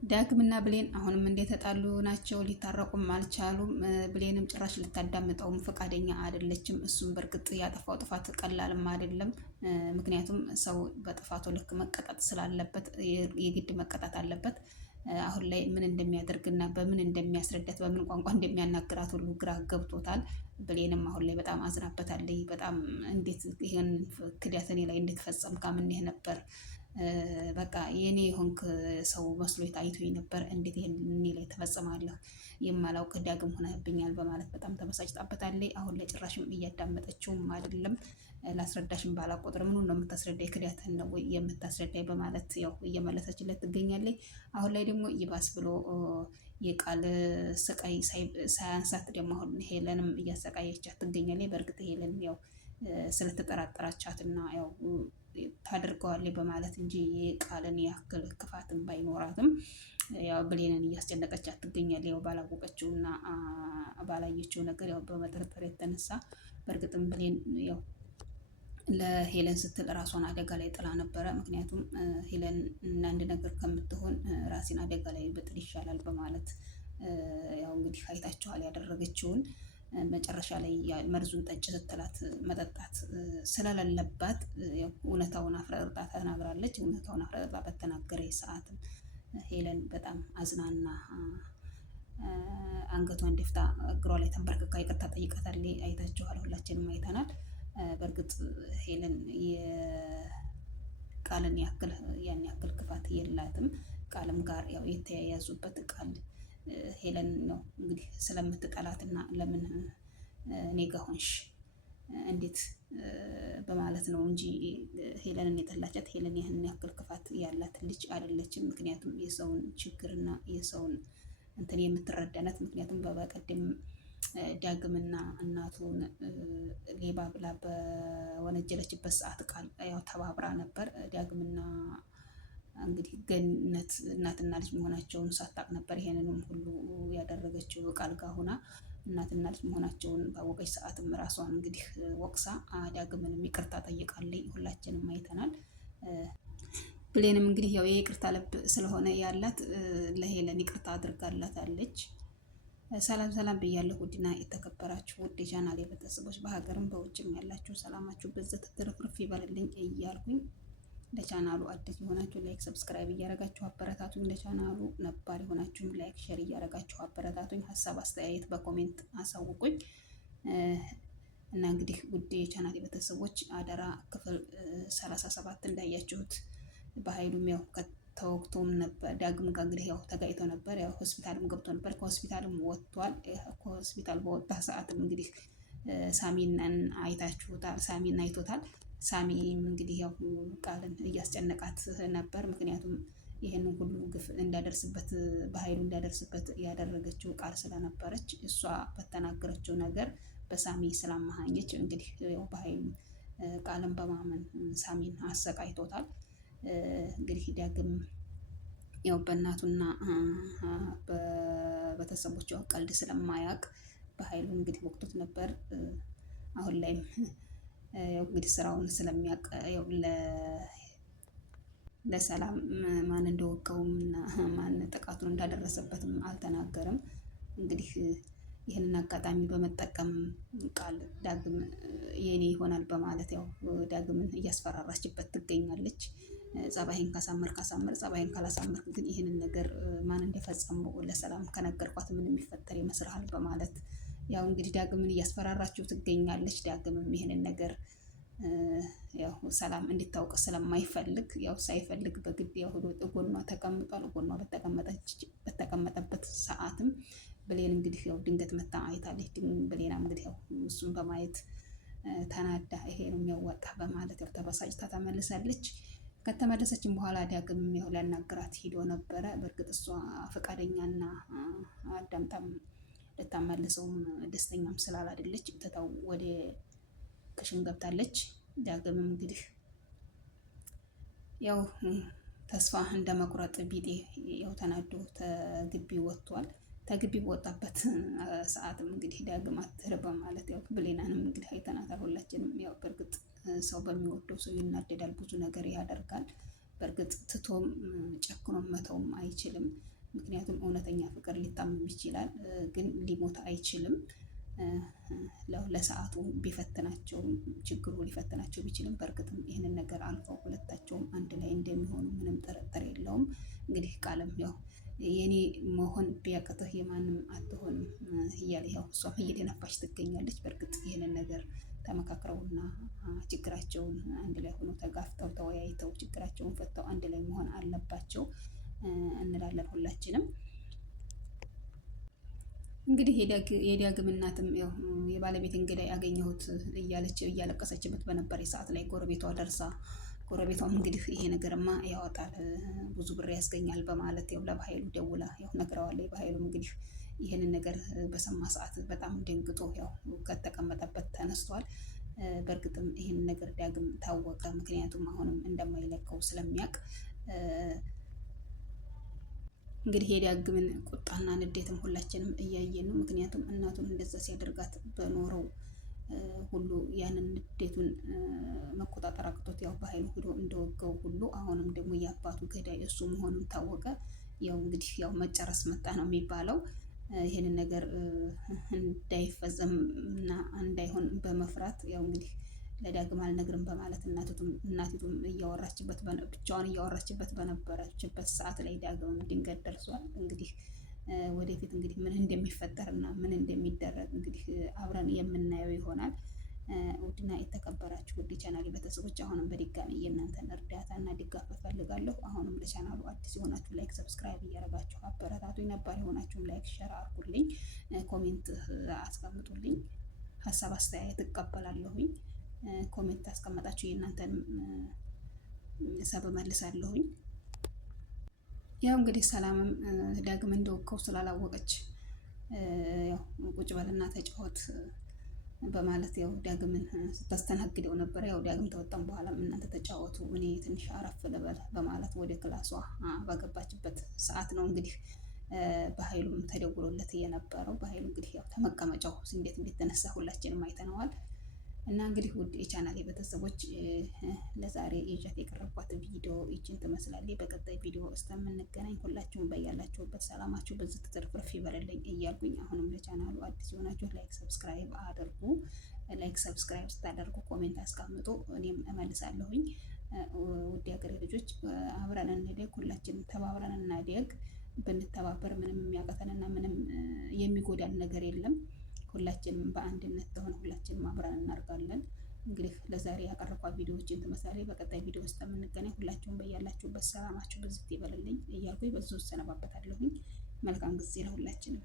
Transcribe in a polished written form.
ዳግምና ብሌን አሁንም እንደተጣሉ ናቸው። ሊታረቁም አልቻሉም። ብሌንም ጭራሽ ልታዳምጠውም ፈቃደኛ አይደለችም። እሱም በእርግጥ ያጠፋው ጥፋት ቀላልም አይደለም። ምክንያቱም ሰው በጥፋቱ ልክ መቀጣት ስላለበት የግድ መቀጣት አለበት። አሁን ላይ ምን እንደሚያደርግና በምን እንደሚያስረዳት በምን ቋንቋ እንደሚያናግራት ሁሉ ግራ ገብቶታል። ብሌንም አሁን ላይ በጣም አዝናበታለች። በጣም እንዴት ይሄን ክዳት እኔ ላይ እንድትፈጸም ካምኔህ ነበር በቃ የኔ የሆንክ ሰው መስሎ ታይቶኝ ነበር። እንዴት ይሄን እኔ ላይ ተፈጽማለህ? የማላውቅ ዳግም ሆነህብኛል በማለት በጣም ተበሳጭታበታለች። አሁን ላይ ጭራሽም እያዳመጠችውም አይደለም። ላስረዳሽም ባላቆጥር ምኑን ነው የምታስረዳኝ? ክዳትህን ነው ወይ የምታስረዳኝ? በማለት ያው እየመለሰችለት ትገኛለች። አሁን ላይ ደግሞ ይባስ ብሎ የቃል ስቃይ ሳያንሳት ደግሞ አሁን ሄለንም እያሰቃየቻት ትገኛለች። በእርግጥ ሄለን ያው ስለተጠራጠራቻትና ያው ታደርገዋለች በማለት እንጂ የቃልን ያክል ክፋትን ባይኖራትም ያው ብሌንን እያስጨነቀቻት ትገኛለች። ያው ባላወቀችውና ባላየችው ነገር ያው በመጠርጠር የተነሳ በእርግጥም ብሌን ያው ለሄለን ስትል ራሷን አደጋ ላይ ጥላ ነበረ። ምክንያቱም ሄለን አንድ ነገር ከምትሆን ራሴን አደጋ ላይ ብጥል ይሻላል በማለት ያው እንግዲህ አይታችኋል ያደረገችውን። መጨረሻ ላይ መርዙን ጠጭ ስትላት መጠጣት ስለሌለባት እውነታውን አፍረጥርጣ ተናግራለች። እውነታውን አፍረጥርጣ በተናገረ ሰዓትም ሄለን በጣም አዝናና አንገቷን ደፍታ እግሯ ላይ ተንበርክካ ይቅርታ ጠይቃታለች። አይታችኋል፣ ሁላችንም አይተናል። በእርግጥ ሄለን የቃልን ያክል ያን ያክል ክፋት የላትም። ቃልም ጋር ያው የተያያዙበት ቃል ሄለን ነው እንግዲህ ስለምትጠላትና ለምን እኔ ጋ ሆንሽ እንዴት በማለት ነው እንጂ ሄለንን የጠላቻት ሄለን ይህን ያክል ክፋት ያላት ልጅ አይደለችም። ምክንያቱም የሰውን ችግርና የሰውን እንትን የምትረዳናት። ምክንያቱም በቀደም ዳግምና እናቱን ሌባ ብላ በወነጀለችበት ሰዓት ቃል ያው ተባብራ ነበር። ዳግምና እንግዲህ ገነት እናትና ልጅ መሆናቸውን ሳታውቅ ነበር ይሄንንም ሁሉ ያደረገችው። ቃል ጋር ሆና እናትና ልጅ መሆናቸውን ባወቀች ሰዓትም ራሷን እንግዲህ ወቅሳ ዳግምንም ይቅርታ ጠይቃለች። ሁላችንም አይተናል። ብሌንም እንግዲህ ያው የይቅርታ ልብ ስለሆነ ያላት ለሄለን ይቅርታ አድርጋላታለች። ሰላም ሰላም ብያለሁ። ውድና የተከበራችሁ ውድ የቻናሌ ቤተሰቦች በሀገርም በውጭም ያላችሁ ሰላማችሁ በዘት ትርፍርፍ ይበልልኝ እያልኩኝ ለቻናሉ አዲስ የሆናችሁ ላይክ ሰብስክራይብ እያደረጋችሁ አበረታቱኝ። ለቻናሉ ነባር የሆናችሁም ላይክ ሼር እያደረጋችሁ አበረታቱኝ። ሀሳብ አስተያየት በኮሜንት አሳውቁኝ። እና እንግዲህ ውድ የቻናሌ ቤተሰቦች አደራ ክፍል 37 እንዳያችሁት በኃይሉም ያው ተወግቶም ነበር። ዳግም ጋር እንግዲህ ያው ተጋጭቶ ነበር። ያው ሆስፒታልም ገብቶ ነበር። ከሆስፒታልም ወጥቷል። ከሆስፒታል በወጣ ሰዓትም እንግዲህ ሳሚንን አይታችሁታል። ሳሚን አይቶታል። ሳሚም እንግዲህ ያው ቃልን እያስጨነቃት ነበር። ምክንያቱም ይህንን ሁሉ ግፍ እንዳደርስበት በኃይሉ እንዳደርስበት ያደረገችው ቃል ስለነበረች እሷ በተናገረችው ነገር በሳሚ ስላመሃኘች እንግዲህ ያው በኃይሉ ቃልን በማመን ሳሚን አሰቃይቶታል። እንግዲህ ዳግም ያው በእናቱና በቤተሰቦቿ ቀልድ ስለማያውቅ በኃይሉ እንግዲህ ወቅቶት ነበር። አሁን ላይም ያው እንግዲህ ስራውን ስለሚያውቅ ያው ለሰላም ማን እንደወቀውም እና ማን ጥቃቱን እንዳደረሰበትም አልተናገረም። እንግዲህ ይህንን አጋጣሚ በመጠቀም ቃል ዳግም የኔ ይሆናል በማለት ያው ዳግምን እያስፈራራችበት ትገኛለች። ጸባይን ካሳመር ጸባይን ካላሳመርክ ግን ይህንን ነገር ማን እንደፈጸመው ለሰላም ከነገርኳት ምን የሚፈጠር ይመስልሃል? በማለት ያው እንግዲህ ዳግምን እያስፈራራችው ትገኛለች። ዳግምም ይህንን ነገር ያው ሰላም እንድታውቅ ስለማይፈልግ ያው ሳይፈልግ በግድ ያው ሄዶ ጎኗ ተቀምጧል። ጎኗ በተቀመጠበት ሰዓትም ብሌን እንግዲህ ያው ድንገት መታ አይታለች። ብሌናም እንግዲህ ያው እሱን በማየት ተናዳ ይሄ ነው የሚያዋጣ በማለት ያው ተበሳጭታ ተመልሳለች። ከተመለሰችም በኋላ ዳግም ያው ሊያናግራት ሂዶ ነበረ። በእርግጥ እሷ ፈቃደኛና አዳምጣም ልታመልሰውም ደስተኛም ስላላደለች ትታው ወደ ክሽን ገብታለች። ዳግምም እንግዲህ ያው ተስፋ እንደመቁረጥ ቢጤ ያው ተናዶ ተግቢ ወጥቷል። ተግቢ በወጣበት ሰዓትም እንግዲህ ዳግም አትር በማለት ያው ብሌናንም እንግዲህ አይተናታል ሁላችንም። ያው በእርግጥ ሰው በሚወደው ሰው ይናደዳል፣ ብዙ ነገር ያደርጋል። በእርግጥ ትቶም ጨክኖም መተውም አይችልም። ምክንያቱም እውነተኛ ፍቅር ሊታመም ይችላል፣ ግን ሊሞት አይችልም። ለሰዓቱ ቢፈትናቸውም ችግሩ ሊፈትናቸው ቢችልም በእርግጥም ይህንን ነገር አልፈው ሁለታቸውም አንድ ላይ እንደሚሆኑ ምንም ጥርጥር የለውም። እንግዲህ ቃልም ያው የኔ መሆን ቢያቅትህ የማንም አትሆንም እያለ ያው እሷም እየደነፋች ትገኛለች። በእርግጥ ይህንን ነገር ተመካክረውና ችግራቸውን አንድ ላይ ሆነው ተጋፍጠው ተወያይተው ችግራቸውን ፈተው አንድ ላይ መሆን አለባቸው እንላለን ሁላችንም። እንግዲህ የዳግም እናትም ያው የባለቤት እንግዳ ያገኘሁት እያለች እያለቀሰችበት በነበር ሰዓት ላይ ጎረቤቷ ደርሳ ጎረቤቷም እንግዲህ ይሄ ነገርማ ያወጣል ብዙ ብር ያስገኛል በማለት ያው ለባህሉ ደውላ ያው ነግረዋለች። ባህሉም እንግዲህ ይህንን ነገር በሰማ ሰዓት በጣም ደንግጦ ያው ከተቀመጠበት ተነስቷል። በእርግጥም ይህን ነገር ዳግም ታወቀ። ምክንያቱም አሁንም እንደማይለቀው ስለሚያውቅ እንግዲህ የዳግምን ቁጣና ንዴትም ሁላችንም እያየን ነው። ምክንያቱም እናቱን እንደዛ ሲያደርጋት በኖረው ሁሉ ያንን ንዴቱን መቆጣጠር አቅቶት ያው በኃይሉ ሄዶ እንደወገው ሁሉ አሁንም ደግሞ የአባቱ ገዳይ እሱ መሆኑን ታወቀ። ያው እንግዲህ ያው መጨረስ መጣ ነው የሚባለው። ይሄንን ነገር እንዳይፈጸም እና እንዳይሆን በመፍራት ያው እንግዲህ ለዳግም አልነግርም በማለት እናቲቱም እያወራችበት ብቻዋን እያወራችበት በነበረችበት ሰዓት ላይ ዳግም ድንገት ደርሷል። እንግዲህ ወደፊት እንግዲህ ምን እንደሚፈጠር እና ምን እንደሚደረግ እንግዲህ አብረን የምናየው ይሆናል። ውድና የተከበራችሁ ውድ ቻናሌ ቤተሰቦች አሁንም በድጋሚ የእናንተን እርዳታ እና ድጋፍ እፈልጋለሁ። አሁንም ለቻናሉ አዲስ የሆናችሁ ላይክ፣ ሰብስክራይብ እያደረጋችሁ አበረታቱኝ። ነባር የሆናችሁም ላይክ፣ ሸር አድርጉልኝ፣ ኮሜንት አስቀምጡልኝ። ሀሳብ አስተያየት እቀበላለሁኝ። ኮሜንት አስቀመጣችሁ የእናንተን ሰብ መልሳለሁኝ። ያው እንግዲህ ሰላምም ዳግም እንደወቀው ስላላወቀች ያው ቁጭ በልና ተጫወት በማለት ያው ዳግምን ስታስተናግደው ነበር። ያው ዳግም ተወጣም በኋላ እናንተ ተጫወቱ እኔ ትንሽ አረፍ ልበል በማለት ወደ ክላሷ ባገባችበት ሰዓት ነው እንግዲህ በኃይሉም ተደውሎለት የነበረው። በኃይሉ እንግዲህ ያው ተመቀመጫው እንዴት ተነሳ ሁላችንም አይተነዋል። እና እንግዲህ ውድ የቻናሌ ቤተሰቦች ለዛሬ ይዣት የቀረብኳት ቪዲዮ ይችን ትመስላለች። በቀጣይ ቪዲዮ እስከምንገናኝ ሁላችሁም በያላችሁበት ሰላማችሁ በዚህ ትርፍርፍ ይበልልኝ እያልኩኝ አሁንም ለቻናሉ አዲስ የሆናችሁ ላይክ ሰብስክራይብ አድርጉ። ላይክ ሰብስክራይብ ስታደርጉ ኮሜንት አስቀምጡ፣ እኔም እመልሳለሁኝ። ውድ የሀገሬ ልጆች አብረን እንደግ፣ ሁላችንም ተባብረን እናደግ። ብንተባበር ምንም የሚያቀተንና ምንም የሚጎዳን ነገር የለም። ሁላችንም በአንድነት ተሆነ ሁላችንም አብረን እናርጋለን። እንግዲህ ለዛሬ ያቀረብኳት ቪዲዮዎችን ትመስላለች። በቀጣይ ቪዲዮ ውስጥ የምንገናኝ ሁላችሁም በያላችሁበት ሰላማችሁ ብዝት ይበልልኝ እያልኩኝ በዚሁ እሰነባበታለሁኝ። መልካም ጊዜ ለሁላችንም።